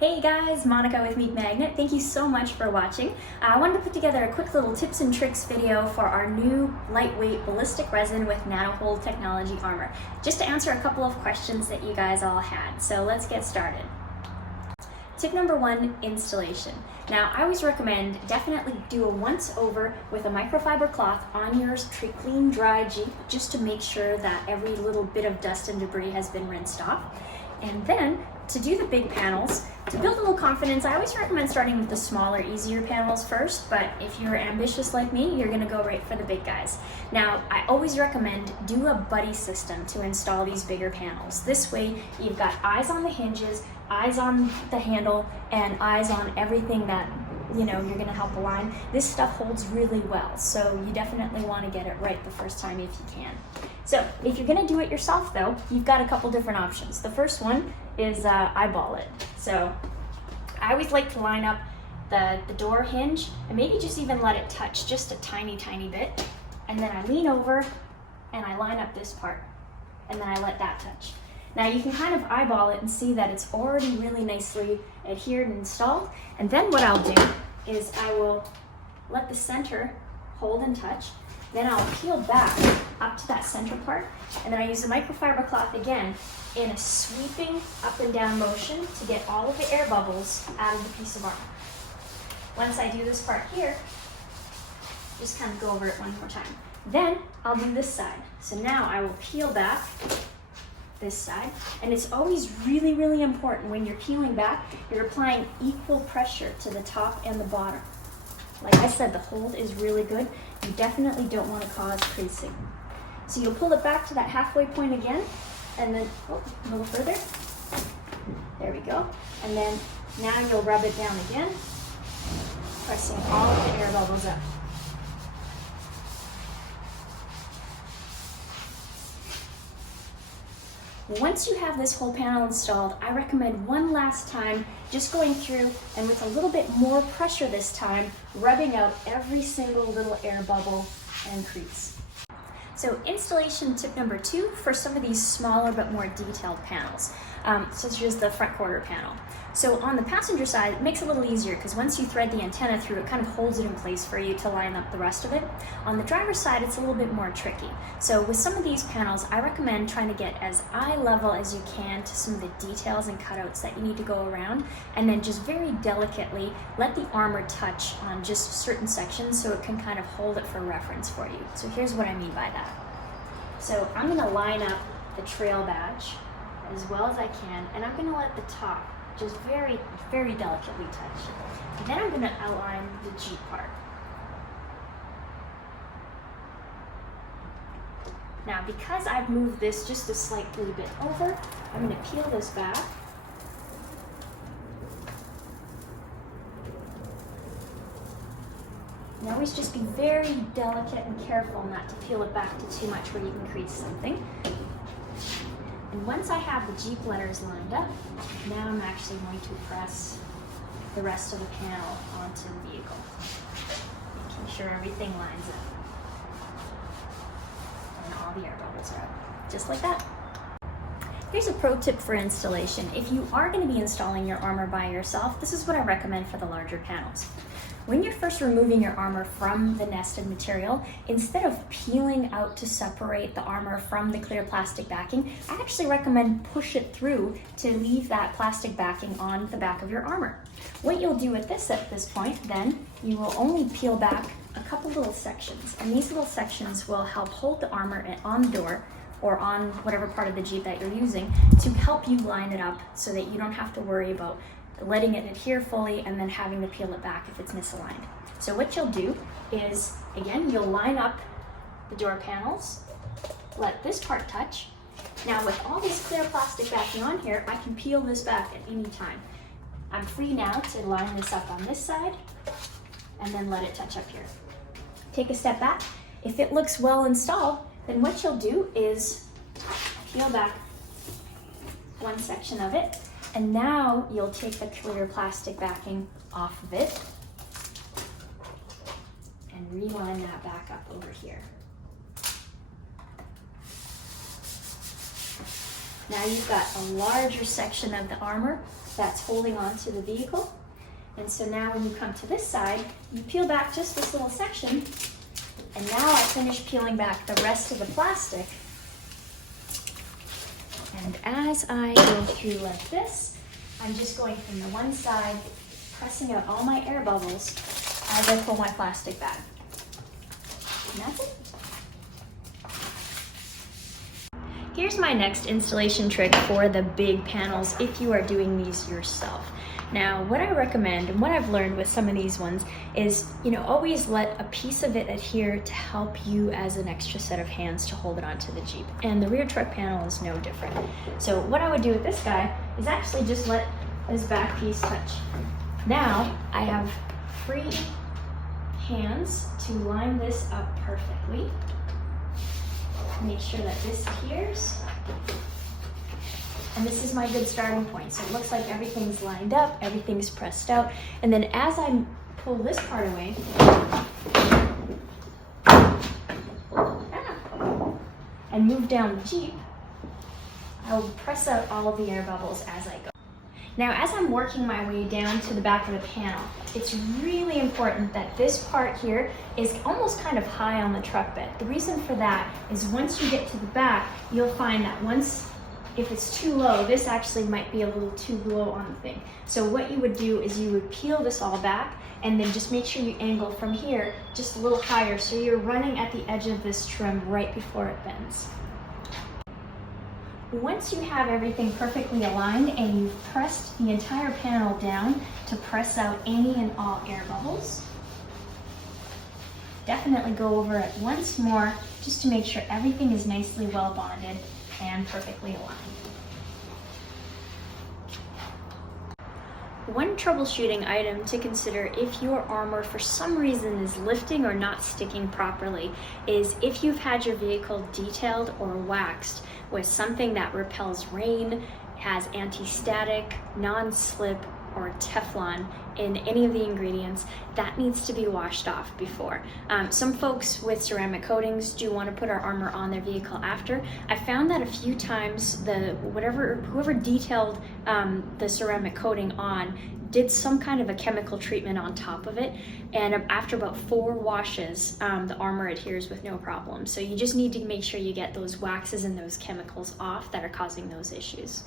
Hey guys, Monica with MEK Magnet. Thank you so much for watching. I wanted to put together a quick little tips and tricks video for our new lightweight ballistic resin with nanohold technology armor, just to answer a couple of questions that you guys all had. So let's get started. Tip number one, installation. Now, I always recommend definitely do a once over with a microfiber cloth on your clean, dry Jeep, just to make sure that every little bit of dust and debris has been rinsed off. And then to do the big panels, to build a little confidence, I always recommend starting with the smaller, easier panels first, but if you're ambitious like me, you're gonna go right for the big guys. Now, I always recommend do a buddy system to install these bigger panels. This way, you've got eyes on the hinges, eyes on the handle, and eyes on everything that you're gonna help align. This stuff holds really well, so you definitely wanna get it right the first time if you can. So if you're gonna do it yourself though, you've got a couple different options. The first one is eyeball it. So I always like to line up the door hinge and maybe just even let it touch just a tiny bit. And then I lean over and I line up this part and then I let that touch. Now you can kind of eyeball it and see that it's already really nicely adhered and installed. And then what I'll do is I will let the center hold and touch. Then I'll peel back up to that center part. And then I use the microfiber cloth again in a sweeping up and down motion to get all of the air bubbles out of the piece of armor. Once I do this part here, just kind of go over it one more time. Then I'll do this side. So now I will peel back this side, and it's always really important when you're peeling back, you're applying equal pressure to the top and the bottom. Like I said, the hold is really good. You definitely don't want to cause creasing. So you'll pull it back to that halfway point again, and then a little further. There we go. And then now you'll rub it down again, pressing all of the air bubbles up. Once you have this whole panel installed, I recommend one last time just going through and with a little bit more pressure this time, rubbing out every single little air bubble and crease. So installation tip number two for some of these smaller but more detailed panels, such as the front quarter panel. So on the passenger side, it makes it a little easier because once you thread the antenna through, it kind of holds it in place for you to line up the rest of it. On the driver's side, it's a little bit more tricky. So with some of these panels, I recommend trying to get as eye level as you can to some of the details and cutouts that you need to go around, and then just very delicately let the armor touch on just certain sections so it can kind of hold it for reference for you. So here's what I mean by that. So I'm gonna line up the trail badge as well as I can, and I'm gonna let the top just very delicately touch. And then I'm gonna outline the Jeep part. Now, because I've moved this just a slightly bit over, I'm gonna peel this back. And always just be very delicate and careful not to peel it back to too much where you can crease something. And once I have the Jeep letters lined up, now I'm actually going to press the rest of the panel onto the vehicle, making sure everything lines up. And all the air bubbles are up, just like that. Here's a pro tip for installation. If you are going to be installing your armor by yourself, this is what I recommend for the larger panels. When you're first removing your armor from the nested material, instead of peeling out to separate the armor from the clear plastic backing, I actually recommend push it through to leave that plastic backing on the back of your armor. What you'll do at this point, then, you will only peel back a couple little sections, and these little sections will help hold the armor on the door or on whatever part of the Jeep that you're using to help you line it up so that you don't have to worry about letting it adhere fully and then having to peel it back if it's misaligned. So what you'll do is, again, you'll line up the door panels, let this part touch. Now with all this clear plastic backing on here, I can peel this back at any time. I'm free now to line this up on this side and then let it touch up here. Take a step back. If it looks well installed, then what you'll do is peel back one section of it, and now you'll take the clear plastic backing off of it and reline that back up over here. Now you've got a larger section of the armor that's holding on to the vehicle. And so now when you come to this side, you peel back just this little section, and now I finish peeling back the rest of the plastic. And as I go through like this, I'm just going from the one side, pressing out all my air bubbles as I pull my plastic back. And that's it. Here's my next installation trick for the big panels if you are doing these yourself. Now, what I recommend and what I've learned with some of these ones is, always let a piece of it adhere to help you as an extra set of hands to hold it onto the Jeep. And the rear truck panel is no different. So what I would do with this guy is actually just let this back piece touch. Now, I have free hands to line this up perfectly. Make sure that this adheres. And this is my good starting point. So it looks like everything's lined up, everything's pressed out. And then as I pull this part away, and move down the Jeep, I'll press out all of the air bubbles as I go. Now, as I'm working my way down to the back of the panel, it's really important that this part here is almost kind of high on the truck bed. The reason for that is once you get to the back, you'll find that if it's too low, this actually might be a little too low on the thing. So what you would do is you would peel this all back and then just make sure you angle from here just a little higher so you're running at the edge of this trim right before it bends. Once you have everything perfectly aligned and you've pressed the entire panel down to press out any and all air bubbles, definitely go over it once more just to make sure everything is nicely well bonded and perfectly aligned. One troubleshooting item to consider if your armor for some reason is lifting or not sticking properly is if you've had your vehicle detailed or waxed with something that repels rain, has anti-static, non-slip, or Teflon in any of the ingredients, that needs to be washed off before. Some folks with ceramic coatings do want to put our armor on their vehicle after. I found that a few times whoever detailed the ceramic coating on did some kind of a chemical treatment on top of it, and after about 4 washes, the armor adheres with no problem. So you just need to make sure you get those waxes and those chemicals off that are causing those issues.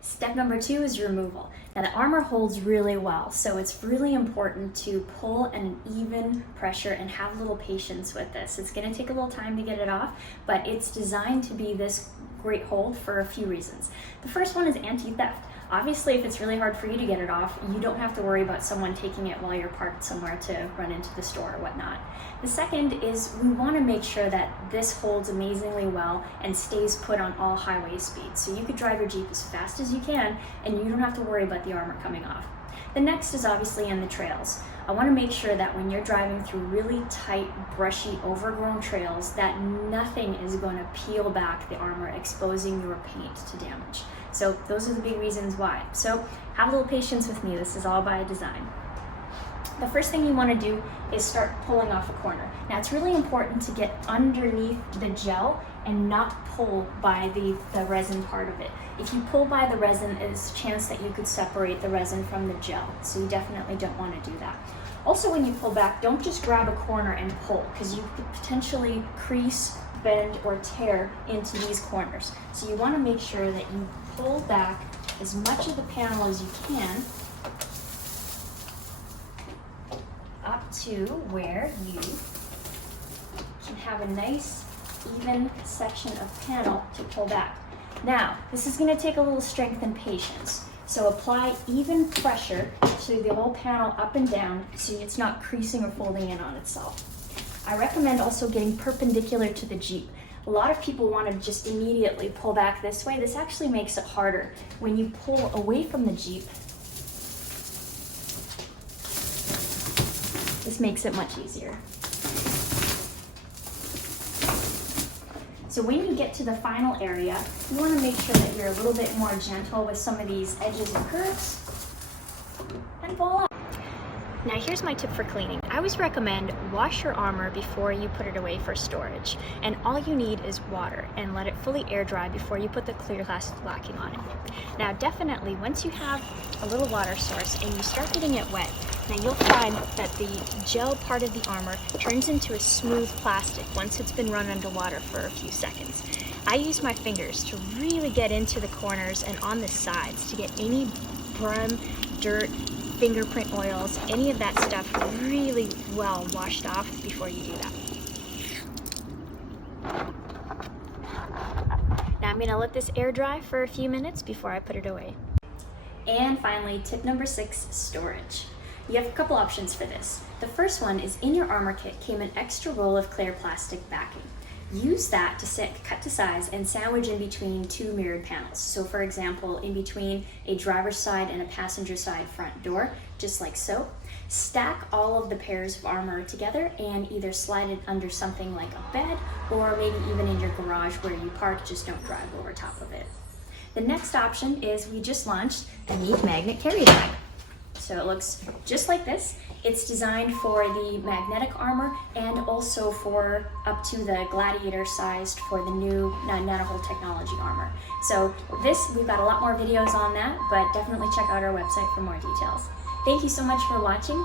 Step number 2 is removal. Now the armor holds really well, so it's really important to pull an even pressure and have a little patience with this. It's going to take a little time to get it off, but it's designed to be this great hold for a few reasons. The first one is anti-theft. Obviously, if it's really hard for you to get it off, you don't have to worry about someone taking it while you're parked somewhere to run into the store or whatnot. The second is we want to make sure that this holds amazingly well and stays put on all highway speeds. So you could drive your Jeep as fast as you can and you don't have to worry about the armor coming off. The next is obviously in the trails. I want to make sure that when you're driving through really tight, brushy, overgrown trails, that nothing is going to peel back the armor, exposing your paint to damage. So those are the big reasons why. So have a little patience with me. This is all by design. The first thing you want to do is start pulling off a corner. Now it's really important to get underneath the gel and not pull by the resin part of it. If you pull by the resin, there's a chance that you could separate the resin from the gel. So you definitely don't want to do that. Also, when you pull back, don't just grab a corner and pull, because you could potentially crease, bend, or tear into these corners. So you want to make sure that you pull back as much of the panel as you can up to where you can have a nice even section of panel to pull back. Now, this is going to take a little strength and patience. So apply even pressure to the whole panel up and down so it's not creasing or folding in on itself. I recommend also getting perpendicular to the Jeep. A lot of people want to just immediately pull back this way. This actually makes it harder. When you pull away from the Jeep, this makes it much easier. So when you get to the final area, you want to make sure that you're a little bit more gentle with some of these edges and curves, and voila. Now here's my tip for cleaning. I always recommend wash your armor before you put it away for storage. And all you need is water, and let it fully air dry before you put the clear glass lacquing on it. Now definitely, once you have a little water source and you start getting it wet, now you'll find that the gel part of the armor turns into a smooth plastic once it's been run under water for a few seconds. I use my fingers to really get into the corners and on the sides to get any brum, dirt, fingerprint oils, any of that stuff really well washed off before you do that. Now I'm going to let this air dry for a few minutes before I put it away. And finally, tip number 6, storage. You have a couple options for this. The first one is in your armor kit came an extra roll of clear plastic backing. Use that to cut to size and sandwich in between 2 mirrored panels. So for example, in between a driver's side and a passenger side front door, just like so. Stack all of the pairs of armor together and either slide it under something like a bed or maybe even in your garage where you park, just don't drive over top of it. The next option is we just launched the MEK Magnet carry bag. So it looks just like this. It's designed for the magnetic armor and also for up to the Gladiator sized for the new Nanohold technology armor. So we've got a lot more videos on that, but definitely check out our website for more details. Thank you so much for watching.